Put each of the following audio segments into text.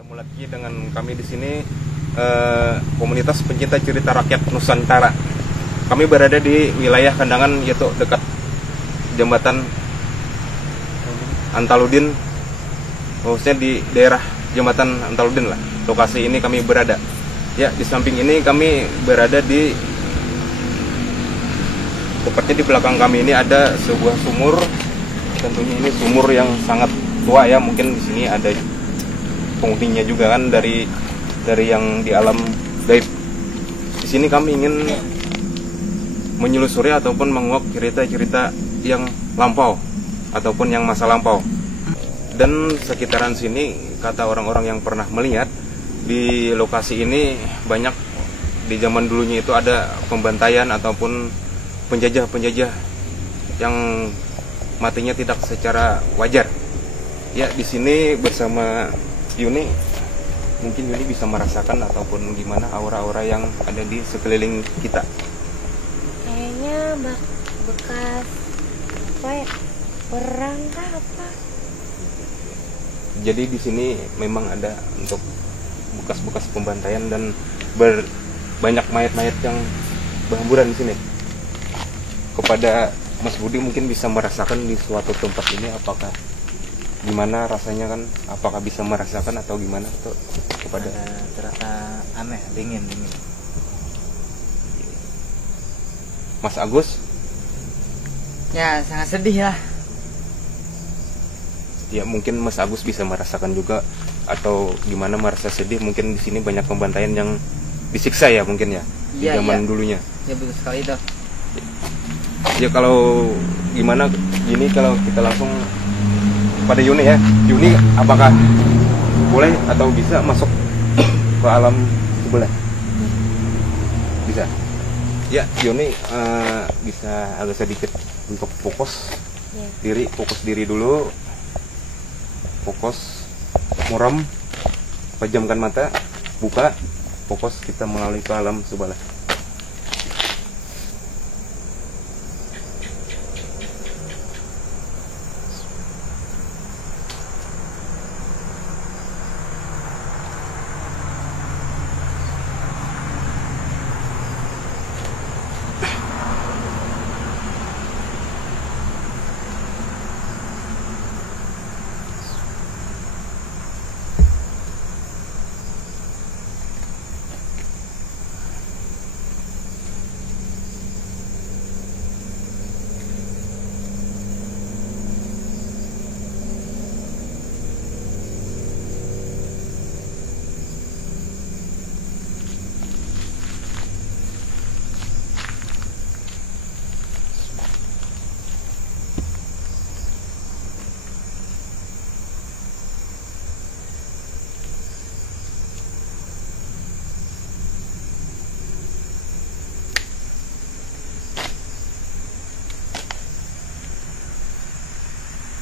Ketemu lagi dengan kami di sini, komunitas pencinta cerita rakyat Nusantara. Kami berada di wilayah Kandangan, yaitu dekat jembatan Antaludin, khususnya di daerah jembatan Antaludin lah. Lokasi ini kami berada. Ya, di samping ini kami berada di, tepatnya di belakang kami ini ada sebuah sumur. Tentunya ini sumur yang sangat tua ya, mungkin di sini ada penghuninya juga kan dari yang di alam gaib. Di sini kami ingin menyelusuri ataupun menguak cerita-cerita yang lampau ataupun yang masa lampau. Dan sekitaran sini, kata orang-orang yang pernah melihat di lokasi ini, banyak di zaman dulunya itu ada pembantaian ataupun penjajah-penjajah yang matinya tidak secara wajar. Ya, di sini bersama Yuni, mungkin Yuni bisa merasakan ataupun gimana aura-aura yang ada di sekeliling kita. Kayaknya bekas apa ya? Perang kah apa? Jadi di sini memang ada untuk bekas-bekas pembantaian dan banyak mayat-mayat yang berhamburan di sini. Kepada Mas Budi mungkin bisa merasakan di suatu tempat ini, apakah gimana rasanya kan, apakah bisa merasakan atau gimana tuh kepada terasa aneh, dingin. Mas Agus? Ya sangat sedih lah. Ya mungkin Mas Agus bisa merasakan juga atau gimana, merasa sedih mungkin di sini banyak pembantaian yang disiksa ya mungkin ya di zaman dulunya. Ya betul sekali itu. Ya kalau gimana gini, kalau kita langsung pada Yuni ya. Yuni, apakah boleh atau bisa masuk ke alam sebelah? Bisa. Ya, Yuni bisa agak sedikit untuk fokus diri, dulu. Fokus, muram, pejamkan mata, buka, fokus kita mengalami ke alam sebelah.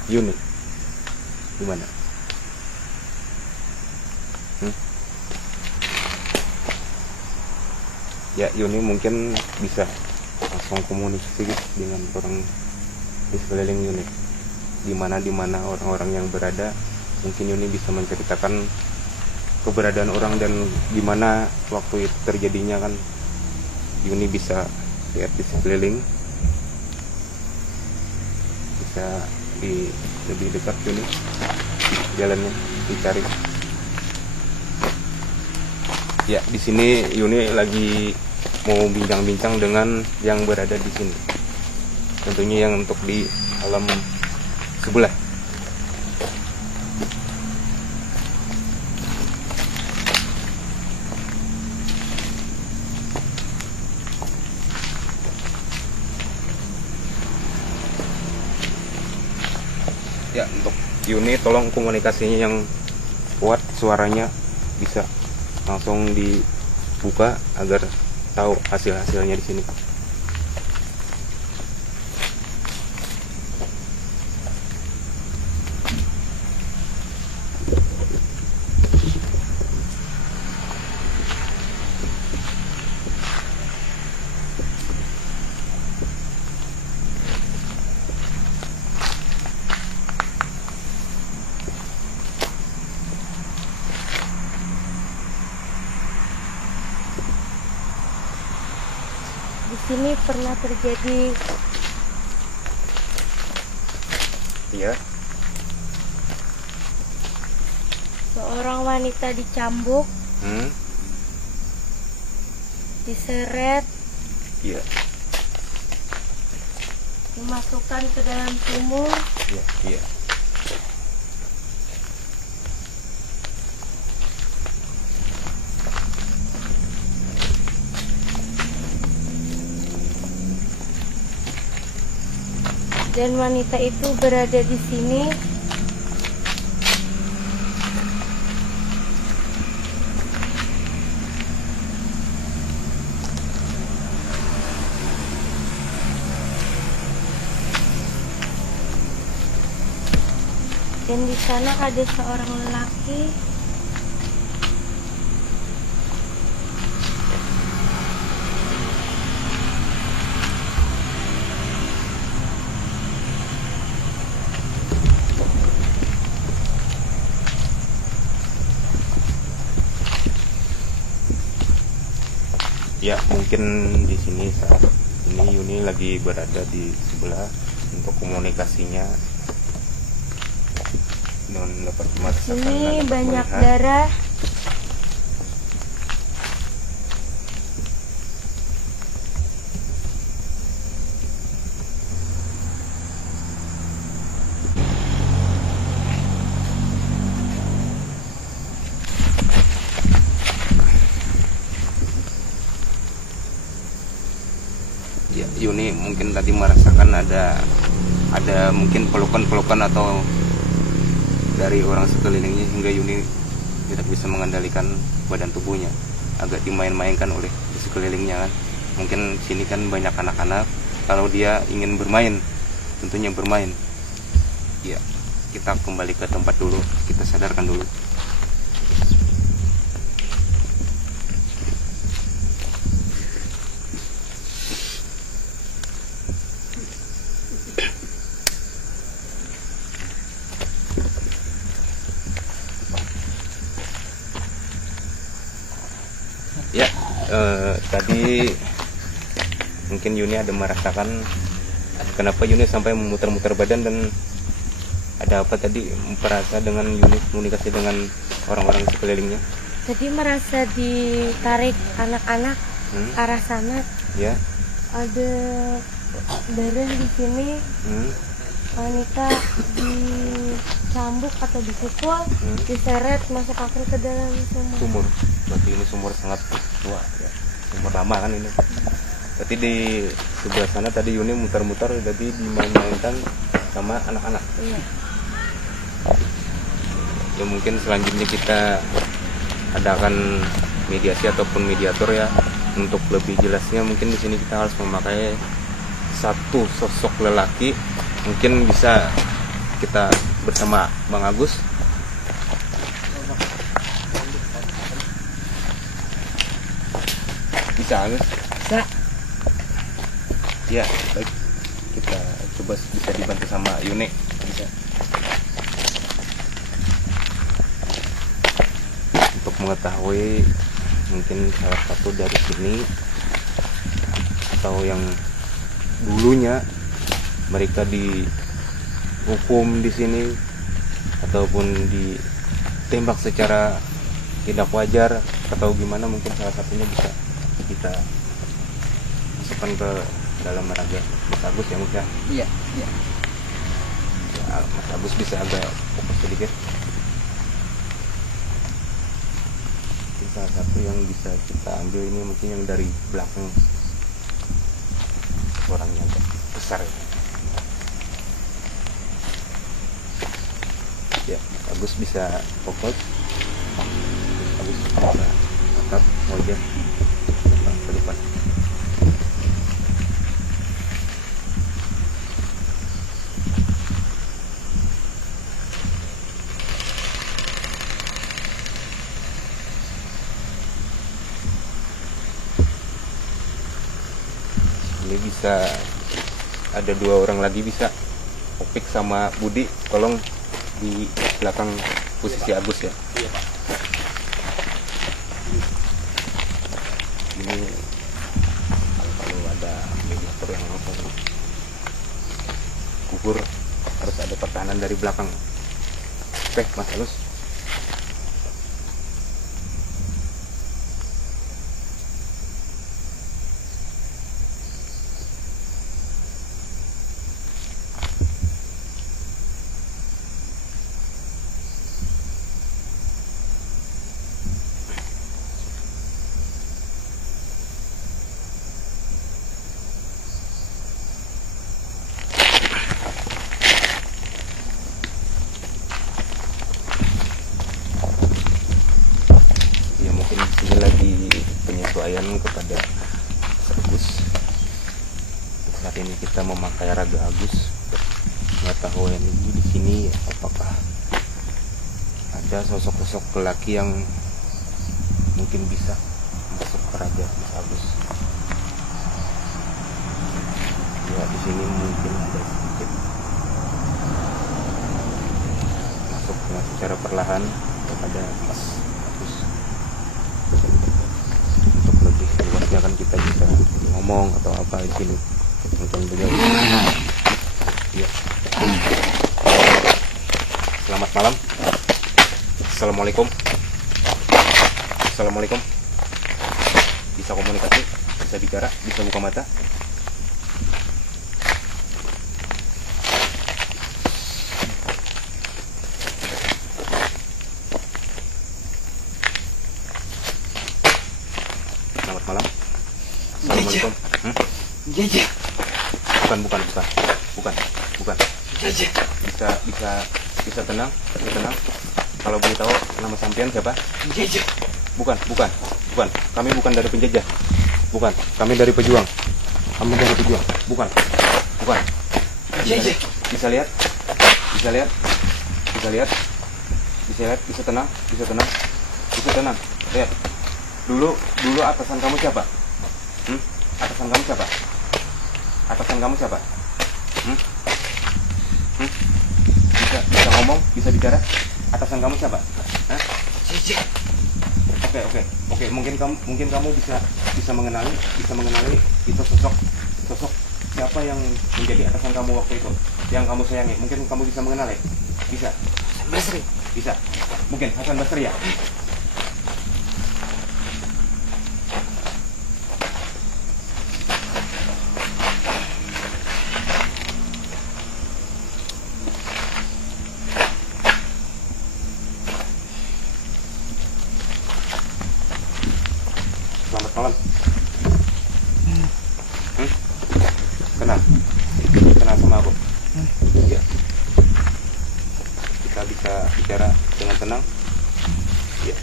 Yuni, gimana? Ya, Yuni mungkin bisa langsung komunikasi dengan orang di sekeliling Yuni. Di mana orang-orang yang berada, mungkin Yuni bisa menceritakan keberadaan orang dan gimana waktu itu terjadinya kan. Yuni bisa lihat di sekeliling, bisa lebih dekat Yuni jalannya dicari. Ya, di sini Yuni lagi mau bincang-bincang dengan yang berada di sini. Tentunya yang untuk di alam sebelah. Ya, untuk Yuni tolong komunikasinya yang kuat, suaranya bisa langsung dibuka agar tahu hasil-hasilnya di sini. sini pernah terjadi Iya. seorang wanita dicambuk, diseret, Iya. dimasukkan ke dalam sumur, Iya. Iya. dan wanita itu berada di sini dan di sana ada seorang lelaki Ya, mungkin di sini saat ini Yuni lagi berada di sebelah untuk komunikasinya non dapat merasakan dan ini dapat banyak melihat. darah. Ya, Yuni mungkin tadi merasakan ada mungkin pelukan-pelukan atau dari orang sekelilingnya hingga Yuni tidak bisa mengendalikan badan tubuhnya, agak dimain-mainkan oleh di sekelilingnya kan. Mungkin sini kan banyak anak-anak, kalau dia ingin bermain tentunya bermain. Ya, kita kembali ke tempat dulu, kita sadarkan dulu. Ya, tadi mungkin Yuni ada merasakan kenapa Yuni sampai memutar-mutar badan dan ada apa tadi merasa dengan Yuni komunikasi dengan orang-orang di sekelilingnya. Tadi merasa ditarik anak-anak ke arah sana. Ya. Ada darah di sini. Wanita dicambuk atau dipukul, diseret, masukkan ke dalam sumur. Berarti ini sumur sangat tua ya. Sumur lama kan ini. Berarti di sebelah sana tadi Yuni muter-muter, jadi dimain-mainkan sama anak-anak. Iya. Ya mungkin selanjutnya kita adakan mediasi ataupun mediator ya. Untuk lebih jelasnya mungkin di sini kita harus memakai satu sosok lelaki. Mungkin bisa kita bersama Bang Agus. Bisa Agus? Bisa. Ya, baik. Kita coba bisa dibantu sama Yuni. Bisa. Untuk mengetahui mungkin salah satu dari sini atau yang dulunya mereka dihukum di sini ataupun ditembak secara tidak wajar atau gimana, mungkin salah satunya bisa kita masukkan ke dalam raga Mas Agus ya Mas ya. Iya, iya. Ya, Mas Agus bisa agak fokus sedikit. Mungkin salah satu yang bisa kita ambil ini mungkin yang dari belakang, orangnya agak besar ya. Ya, Agus bisa fokus. Agus bisa angkat wajah ke depan. Ini bisa ada dua orang lagi, bisa Opik sama Budi, tolong di belakang posisi Agus ya. Iya, Pak. Ini kalau ada dari belakang. Oke, Mas Alus. Ini lagi penyesuaian kepada Agus. Saat ini kita memakai raga Agus. Mengetahui ini di sini apakah ada sosok-sosok lelaki yang mungkin bisa masuk ke raga Mas Agus. Ya, di sini mungkin ada sedikit masuk dengan secara perlahan kepada Mas Agus. Untuk lebih luasnya kan kita bisa ngomong atau apa di sini. Mungkin beliau. Ya. Selamat malam. Assalamualaikum. Assalamualaikum. Bisa komunikasi, bisa bicara, bisa buka mata. Selamat malam. Assalamualaikum. Jajah. Bukan. Jajah. Bisa tenang. Kalau boleh tahu nama sampean siapa? Jajah. Bukan. Kami bukan dari penjajah. Bukan. Kami dari pejuang. Bukan. Jajah. Bisa lihat. Bisa tenang. Lihat. Dulu atasan kamu siapa? Atasan kamu siapa? Bisa ngomong, bisa bicara. Atasan kamu siapa? Hah? Oke. Mungkin kamu bisa mengenali itu sosok siapa yang menjadi atasan kamu waktu itu, yang kamu sayangi. Mungkin kamu bisa mengenali. Bisa. Hasan Basri. Bisa. Mungkin Hasan Basri ya? Selamat malam. Kenal sama aku? Iya. Kita bisa bicara dengan tenang. Iya.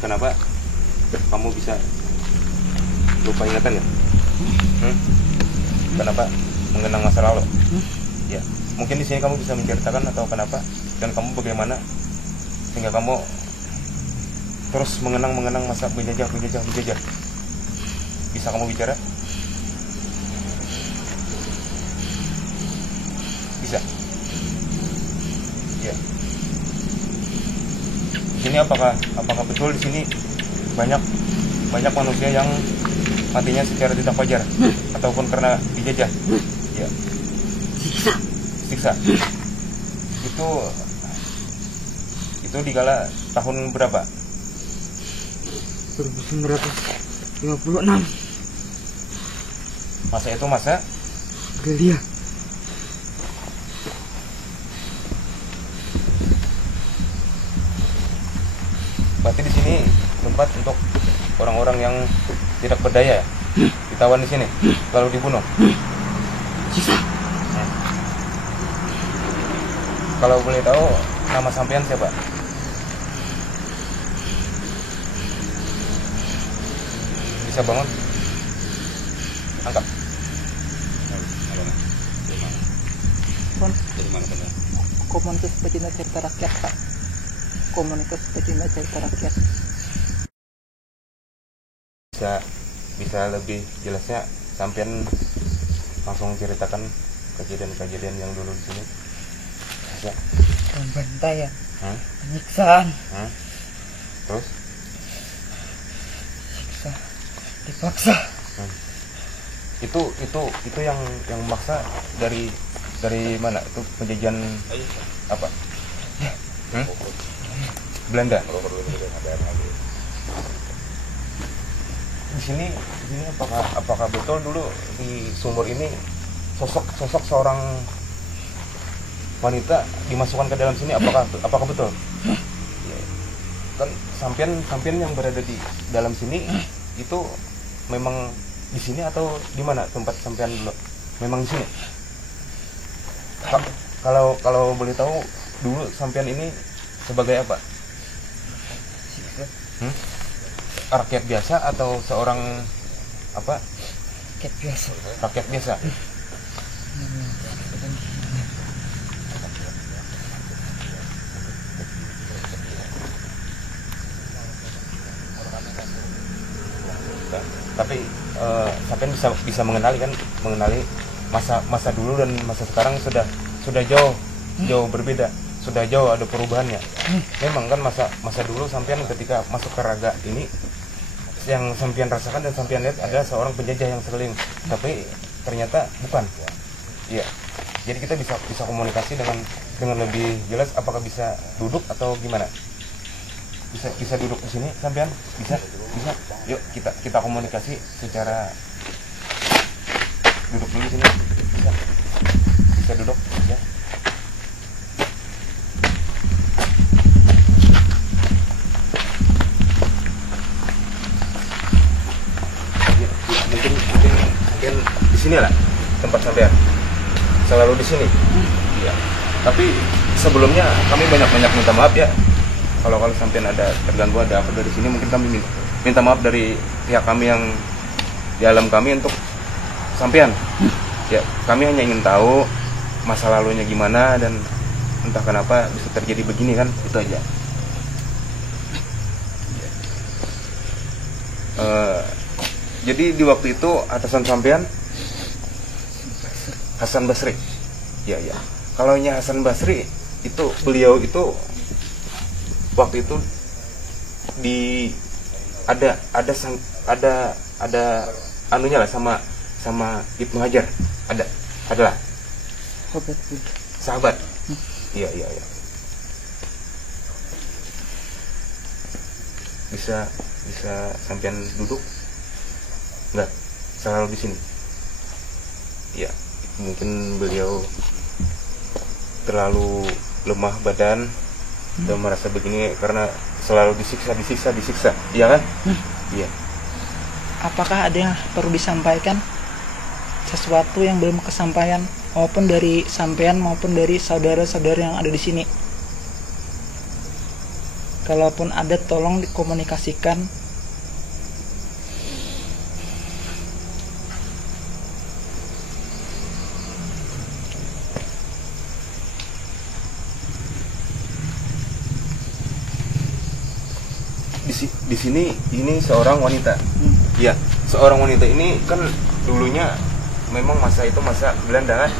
Kenapa kamu bisa lupa ingatan ya? Kenapa mengenang masa lalu? Ya, mungkin di sini kamu bisa menceritakan atau kenapa dan kamu bagaimana sehingga kamu terus mengenang masa penjajah. Bisa kamu bicara? Bisa. Ya. Di sini apakah betul di sini banyak manusia yang matinya secara tidak wajar ataupun karena dijajah? Ya. Siksa. Itu dikala tahun berapa? 1956. Masa itu masa Gelia. berarti di sini tempat untuk orang-orang yang tidak berdaya ya? Ditawan di sini lalu dibunuh. Siksa. Kalau boleh tahu nama sampean siapa? Bisa bangun? Angkat. Dari mana saja? Komunitas Pecinta Cerita Rakyat, Pak. Komunitas Pecinta Cerita Rakyat. Bisa lebih jelasnya sampean langsung ceritakan kejadian yang dulu di sini. Bisa? Pembantaian. Penyiksaan. Terus? Siksa. Dipaksa. Itu yang maksa dari Dari mana? Itu penjajahan apa? Hmm? Belanda. Di sini apakah betul dulu di sumur ini sosok seorang wanita dimasukkan ke dalam sini? Apakah betul? Ya. Kan sampian yang berada di dalam sini itu memang di sini atau di mana tempat sampian dulu? Memang di sini. Kalau boleh tahu dulu sampian ini sebagai apa? Rakyat biasa atau seorang apa? Rakyat biasa. Rakyat biasa. Tapi sampean bisa mengenali masa dulu dan masa sekarang sudah jauh berbeda, sudah jauh ada perubahannya. Memang kan masa dulu sampean ketika masuk ke Raga ini yang sampean rasakan dan sampean lihat ada seorang penjajah yang sekeliling, tapi ternyata bukan. Iya. Jadi kita bisa komunikasi dengan lebih jelas. Apakah bisa duduk atau gimana? Bisa duduk di sini sampean? Bisa. Yuk kita komunikasi secara duduk dulu sini. Bisa duduk ya. Mungkin di sini lah tempat sampean. Selalu di sini. Ya. Tapi sebelumnya kami banyak minta maaf ya. Kalau sampean ada terganggu ada apa dari sini, mungkin kami minta maaf dari pihak kami yang di alam kami untuk sampean. Ya, kami hanya ingin tahu masa lalunya gimana dan entah kenapa bisa terjadi begini kan, itu aja. Jadi di waktu itu atasan sampean Hasan Basri. Ya. Kalau nya Hasan Basri itu beliau itu waktu itu ada anunya lah sama Ibnu Hajar. Adalah sahabat. Iya. Bisa sampean duduk? Enggak, selalu di sini. Ya, mungkin beliau terlalu lemah badan dan merasa begini karena selalu disiksa, iya kan? Iya. Apakah ada yang perlu disampaikan? Sesuatu yang belum kesampaian, maupun dari sampean maupun dari saudara-saudara yang ada di sini. Kalaupun ada, tolong dikomunikasikan. Di sini ini seorang wanita. Ya, seorang wanita ini kan dulunya memang masa Belanda kan?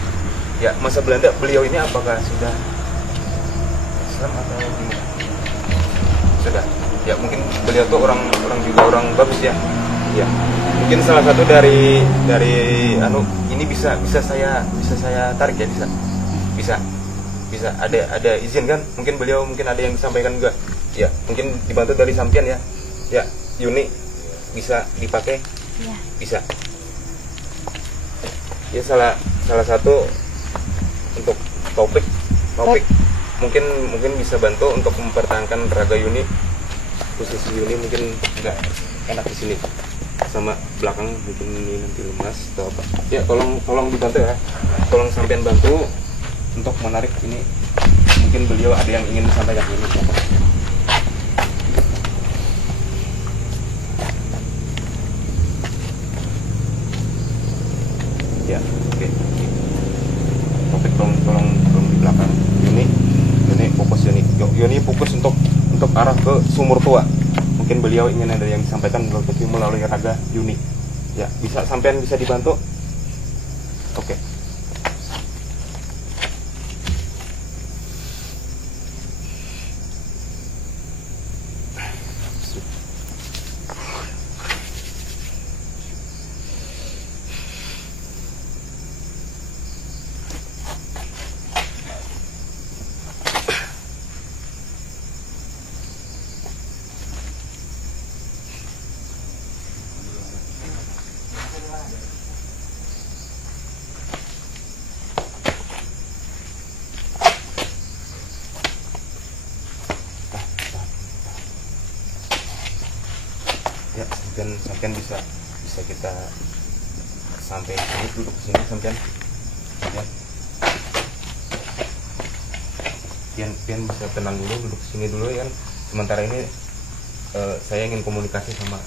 Ya, masa Belanda. Beliau ini apakah sudah Islam atau gimana? Sudah. Ya, mungkin beliau tuh orang bagus ya. Ya. Mungkin salah satu dari ini bisa saya tarik ya, bisa ada izin kan? Mungkin beliau ada yang disampaikan juga. Ya, mungkin dibantu dari sampean ya. Ya, Yuni bisa dipakai? Iya. Bisa. Ya, salah satu untuk topik mungkin bisa bantu untuk mempertahankan Raga Yuni. Posisi Yuni mungkin enggak enak di sini. Sama belakang mungkin ini nanti lemas atau apa. Ya, tolong dibantu ya. Tolong sampean bantu untuk menarik ini. Mungkin beliau ada yang ingin disampaikan ini. Ya, oke. Topik tolong di belakang. Yuni fokus Yuni fokus untuk arah ke sumur tua. Mungkin beliau ingin ada yang disampaikan melalui Raga Yuni. Ya, sampean bisa dibantu? Oke. Ya, sampean bisa kita sampai sini, duduk sini sampean. Ya. Pian bisa tenang dulu, duduk sini dulu ya. Sementara ini saya ingin komunikasi sama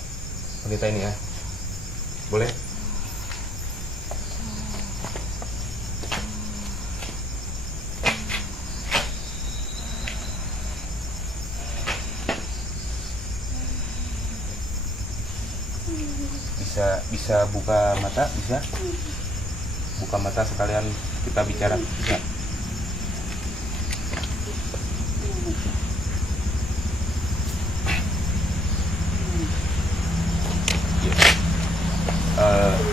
wanita ini ya. Boleh? Bisa buka mata, bisa buka mata sekalian kita bicara, bisa. Ya.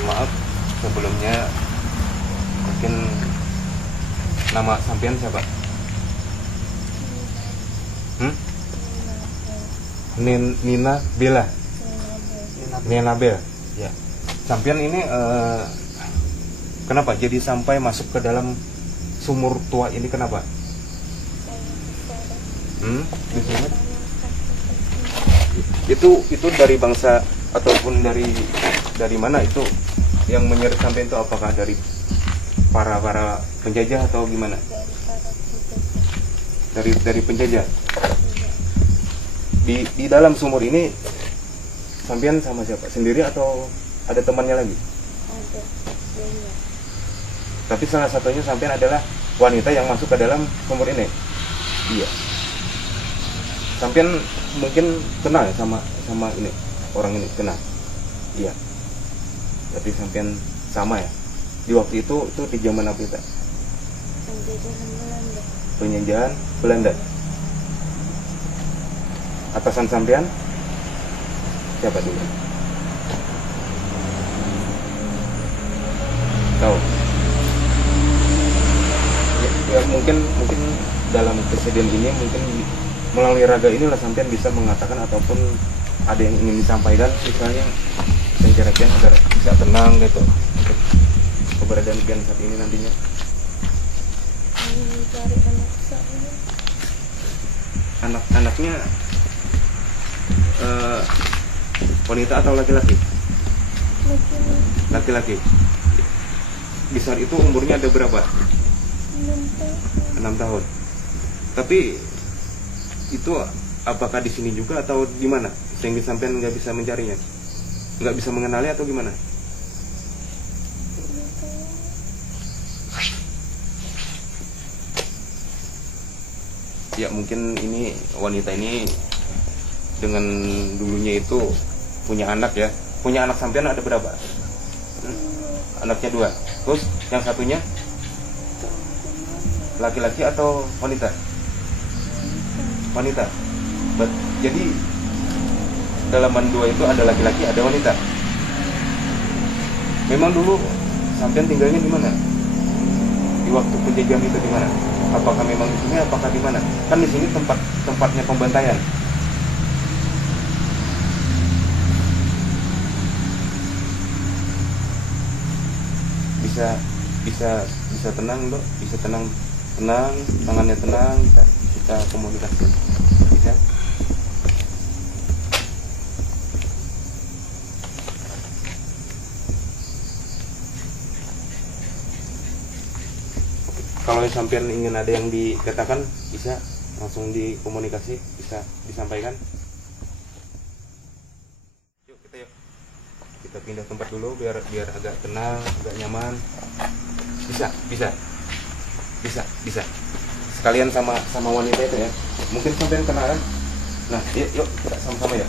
Maaf sebelumnya, mungkin nama sampean siapa? Nina Bella. Nina Bella. Ya, sampean ini kenapa jadi sampai masuk ke dalam sumur tua ini, kenapa? Itu dari bangsa ataupun dari mana itu yang menyeret sampean itu? Apakah dari para penjajah atau gimana? Dari penjajah. Di dalam sumur ini sampean sama siapa? Sendiri atau ada temannya lagi? Ada. Tapi salah satunya sampean adalah wanita yang masuk ke dalam sumur ini. Iya. Sampean mungkin kenal ya sama ini, orang ini kenal. Iya. Tapi sampean sama ya. Di waktu itu di zaman apa itu? Penjajahan Belanda. Penjajahan Belanda. Atasan sampean siapa dulu? Tahu? Ya mungkin dalam kejadian ini, mungkin melalui raga inilah sampean bisa mengatakan ataupun ada yang ingin disampaikan, misalnya saya kira-kira agar bisa tenang gitu untuk keberadaan pian saat ini nantinya. Mencari anak saya. Anak-anaknya wanita atau laki-laki? Laki-laki. Di saat itu umurnya ada berapa? 6 tahun. Tapi itu apakah di sini juga atau di mana? Sehingga sampean nggak bisa mencarinya, nggak bisa mengenali atau gimana? Ya mungkin ini wanita ini dengan dulunya itu punya anak ya. Punya anak sampean ada berapa? Anaknya 2. Terus yang satunya laki-laki atau wanita? Wanita. Jadi dalaman 2 itu ada laki-laki, ada wanita. Memang dulu sampean tinggalnya di mana? Di waktu penjajahan itu di mana? Apakah memang di sini, apakah di mana? Kan di sini tempatnya pembantaian. Bisa tenang, Dok. Bisa tenang, tangannya tenang, kita komunikasi. Bisa. Kalau sampean ingin ada yang dikatakan, bisa langsung dikomunikasi, bisa disampaikan. Yuk kita pindah tempat dulu biar agak tenang, agak nyaman. Bisa. Sekalian sama wanita itu ya. Mungkin sampean kenal kan? Nah, yuk kita sama-sama ya.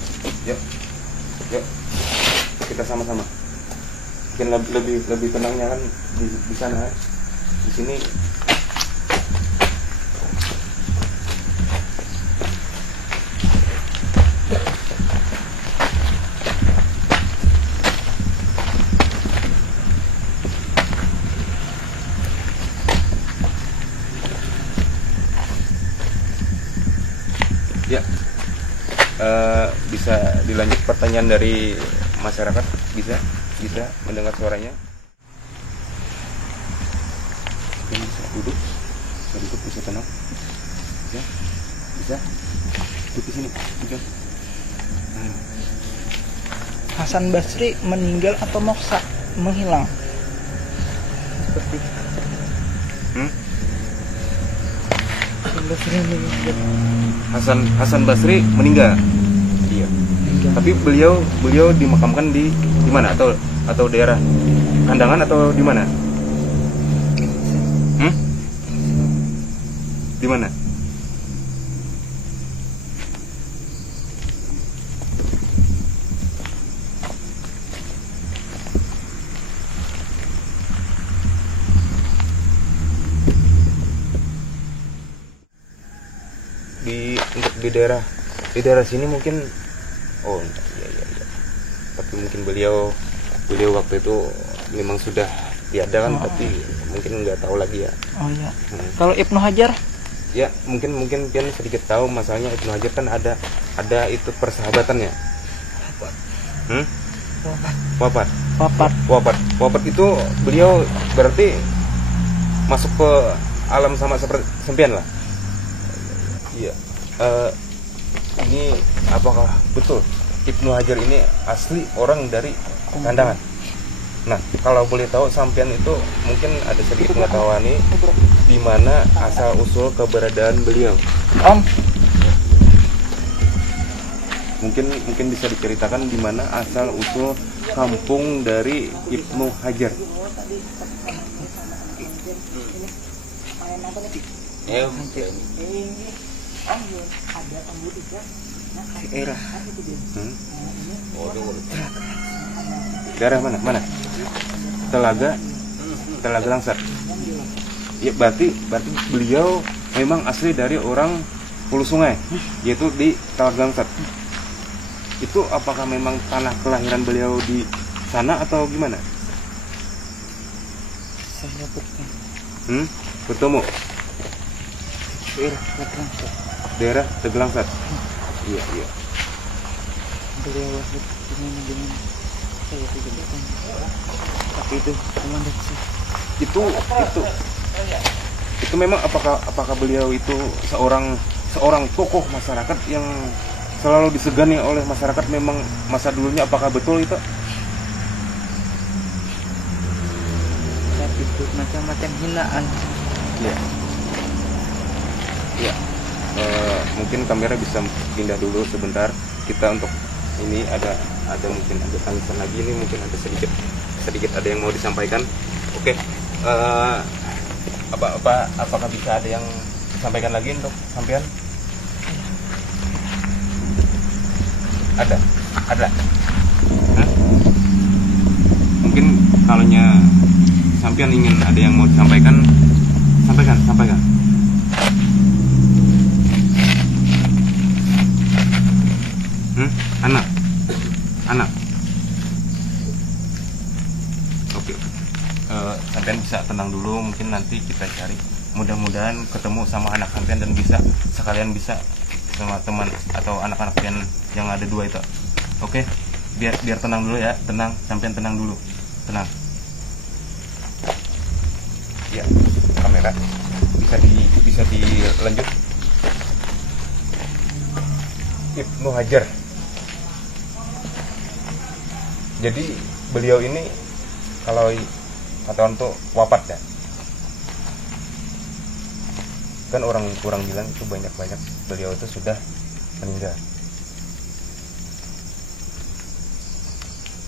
Yuk kita sama-sama. Mungkin lebih tenangnya kan di sana. Di sini ya. Bisa dilanjut pertanyaan dari masyarakat, bisa mendengar suaranya. Bisa duduk, bisa tenang, bisa duduk di sini, bisa. Hasan Basri meninggal atau moksa menghilang? Seperti Hasan Basri meninggal. Iya. Tapi beliau dimakamkan di mana, atau daerah Kandangan atau di mana? Di mana? Di daerah sini mungkin. Oh iya. Tapi mungkin beliau waktu itu memang sudah tiada kan, tapi mungkin nggak tahu lagi ya. Oh iya. Kalau Ibnu Hajar? Ya mungkin pian sedikit tahu, masalahnya Ibnu Hajar kan ada itu persahabatannya. Wafat itu beliau berarti masuk ke alam sama seperti sempian lah. Iya. Ini apakah betul Ibnu Hajar ini asli orang dari Kandangan? Nah, kalau boleh tahu sampean itu mungkin ada sedikit pengetahuan nih di mana asal usul keberadaan beliau. Mungkin bisa diceritakan di mana asal usul kampung dari Ibnu Hajar. Daerah mana? Telaga Langsat. Ya berarti beliau memang asli dari orang Hulu Sungai, yaitu di Telaga Langsat. Itu apakah memang tanah kelahiran beliau di sana atau gimana? Saya bertemu. Daerah Tegelangsat. Iya. Beliau lahir dengan saya tidak tahu. Tapi itu komandan sih. Itu memang apakah beliau itu seorang tokoh masyarakat yang selalu disegani oleh masyarakat memang masa dulunya, apakah betul itu? Tapi itu macam-macam hinaan. Iya. Mungkin kamera bisa pindah dulu sebentar. Kita untuk ini ada mungkin ada tangisan lagi, ini mungkin ada sedikit ada yang mau disampaikan. Oke. Apakah bisa ada yang disampaikan lagi untuk sampean? Ada. Mungkin kalaunya sampean ingin ada yang mau disampaikan, sampaikan. Anak. Oke. Sampean bisa tenang dulu, mungkin nanti kita cari. Mudah-mudahan ketemu sama anak sampean dan sekalian bisa sama teman atau anak-anak yang ada dua itu. Oke. Biar tenang dulu ya, sampean tenang dulu. Tenang. Ya, kamera bisa dilanjut. Ibnu Hajar. Jadi beliau ini kalau kata orang tuh wafat ya. Kan orang bilang itu banyak beliau itu sudah meninggal.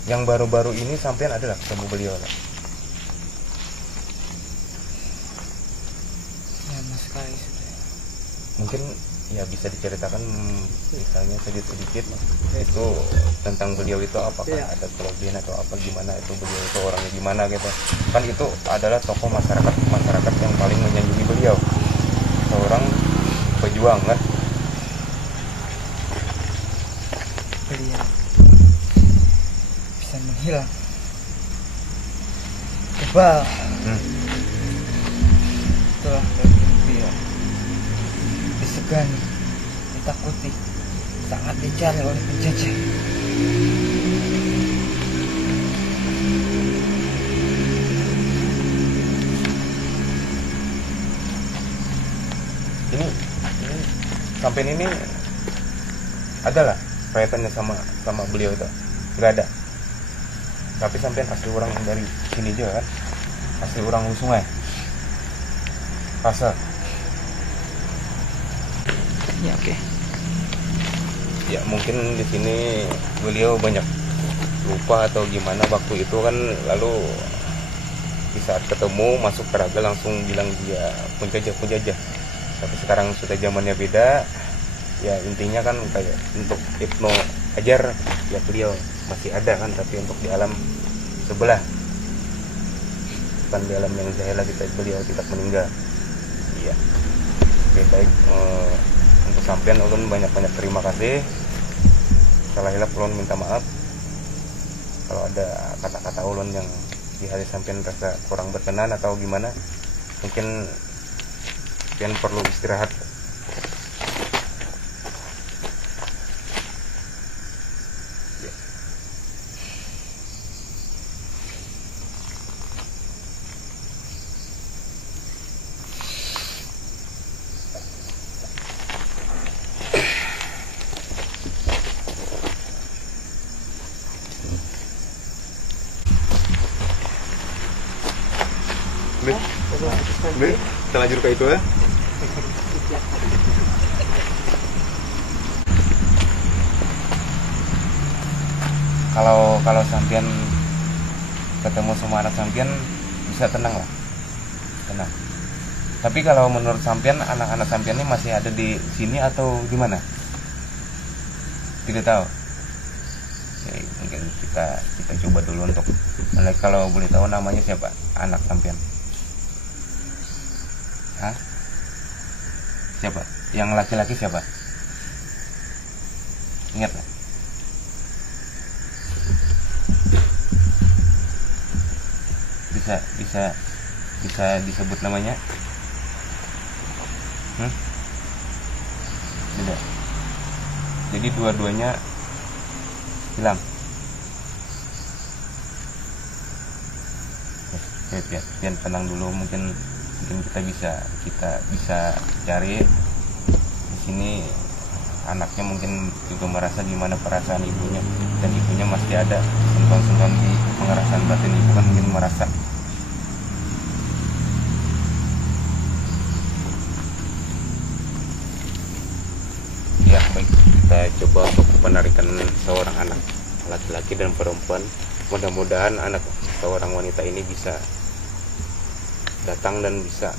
Yang baru-baru ini sampean adalah ketemu beliau lah. Ya mas sekali sudah. Mungkin ya bisa diceritakan misalnya sedikit itu tentang beliau itu, apakah ada kelebihan atau apa gimana, itu beliau itu orangnya gimana gitu kan. Itu adalah tokoh masyarakat yang paling menyanjungi beliau, seorang pejuang kan. Beliau bisa menghilang kebal. Itulah beliau disegani, ditakuti, sangat dicari oleh penjajah. Ini sampai ini adalah kaitannya sama beliau itu. nggak ada. Tapi sampean asli orang dari sini juga kan, asli orang Sungai Pasar. Ya, oke. Ya mungkin di sini beliau banyak lupa atau gimana waktu itu kan, lalu di saat ketemu masuk Taraga langsung bilang dia penjajah. Tapi sekarang sudah zamannya beda. Ya intinya kan kayak untuk Ibnu Hajar ya beliau masih ada kan, tapi untuk di alam sebelah, bukan di alam yang zahir lagi, beliau tidak meninggal. Iya. Oke, baik. Untuk sampean ulun banyak-banyak terima kasih. Salah hilap ulun minta maaf kalau ada kata-kata ulun yang di hati sampean rasa kurang berkenan atau gimana. Mungkin sampean perlu istirahat. Kita lanjut ke itu ya. Kalau sampean ketemu sama anak sampean bisa tenang lah, tenang. Tapi kalau menurut sampean anak-anak sampean ini masih ada di sini atau gimana? Tidak tahu. Oke, mungkin kita coba dulu untuk, kalau boleh tahu namanya siapa anak sampean? Hah? Siapa? Yang laki-laki siapa? Ingat nggak? Bisa disebut namanya? Tidak. Jadi dua-duanya hilang. Biar tenang dulu, mungkin kita bisa cari di sini. Anaknya mungkin juga merasa gimana perasaan ibunya, dan ibunya masih ada sentuhan-sentuhan di pengerasan batin ibu kan, mungkin merasa. Ya baik, kita coba untuk penarikan seorang anak laki-laki dan perempuan. Mudah-mudahan anak seorang wanita ini bisa datang dan bisa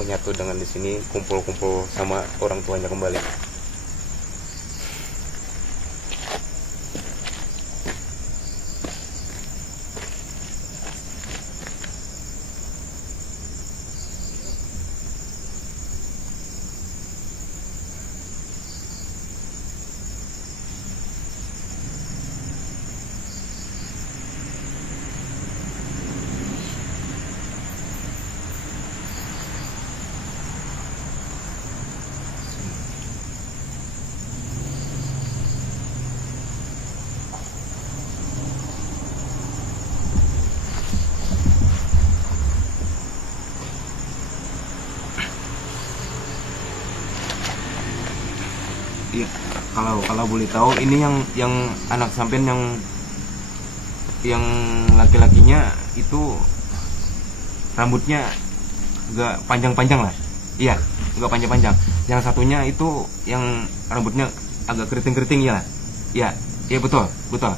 menyatu dengan di sini, kumpul-kumpul sama orang tuanya kembali. Iya, kalau boleh tahu ini yang anak sampean yang laki-lakinya itu rambutnya agak panjang-panjang lah. Iya, agak panjang-panjang. Yang satunya itu yang rambutnya agak keriting-keriting ya. Iya, iya betul. Oke.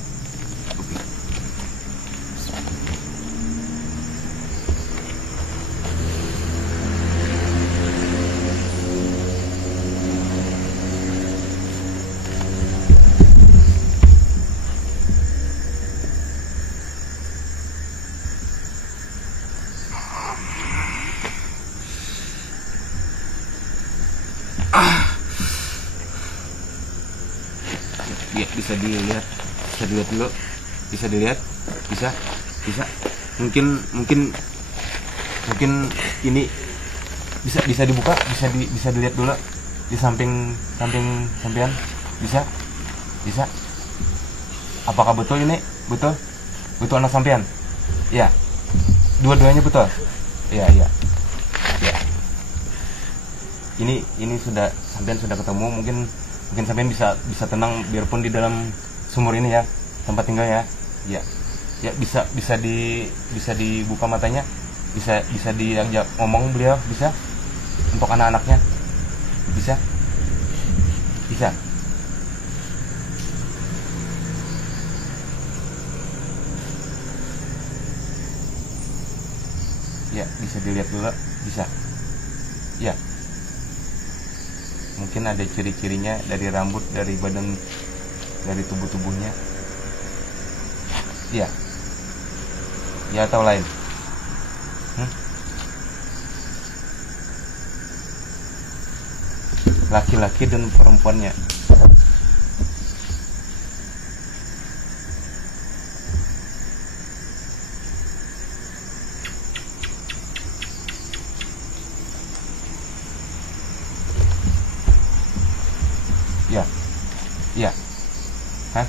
Ya, bisa dilihat dulu, bisa mungkin ini bisa dibuka, bisa dilihat dulu di samping sampean, bisa apakah betul ini betul anak sampean? Ya, dua-duanya betul. Ya. Ini sampean sudah ketemu, mungkin sampean bisa tenang biarpun di dalam sumur ini ya. tempat tinggal ya. Ya. Ya, bisa dibuka matanya. Bisa diajak ngomong beliau, bisa? Untuk anak-anaknya. Bisa? Bisa. Ya, bisa dilihat dulu, bisa. Ya. Mungkin ada ciri-cirinya dari rambut, dari badan, dari tubuhnya. Ya. Ya atau lain? Laki-laki dan perempuannya. Ya. Ya. Hah?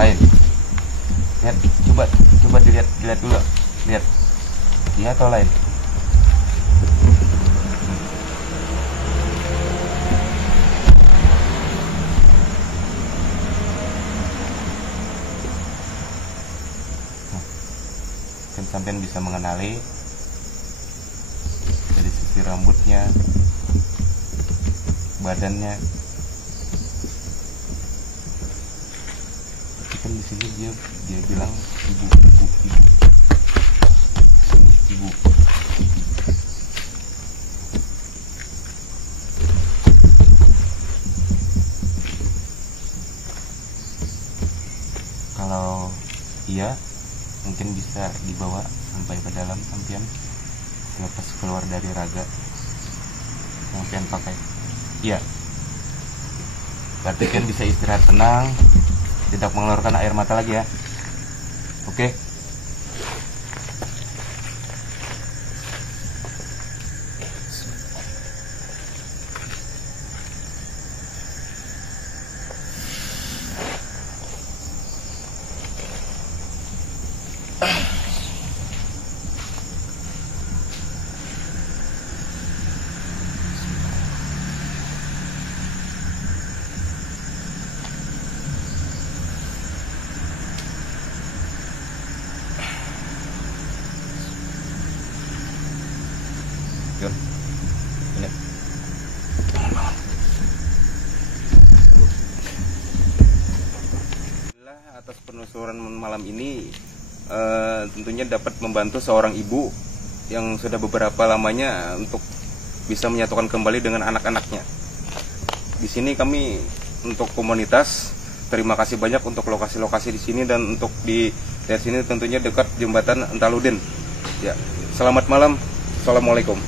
Lain. Lihat, coba dilihat dulu. Lihat. Iya atau lain? Kan sampean bisa mengenali dari sisi rambutnya, badannya. Tapi kan di sini dia bilang ibu. Sini ibu. Kalau iya, mungkin bisa dibawa sampai ke dalam sampean lepas keluar dari raga yang sampean pakai. Iya, berarti kan bisa istirahat tenang, tidak mengeluarkan air mata lagi ya. Oke. Yun. Ini. Atas penelusuran malam ini tentunya dapat membantu seorang ibu yang sudah beberapa lamanya untuk bisa menyatukan kembali dengan anak-anaknya. Di sini kami untuk komunitas terima kasih banyak untuk lokasi-lokasi di sini dan untuk di sini tentunya dekat jembatan Entaludin. Ya, selamat malam. Assalamualaikum.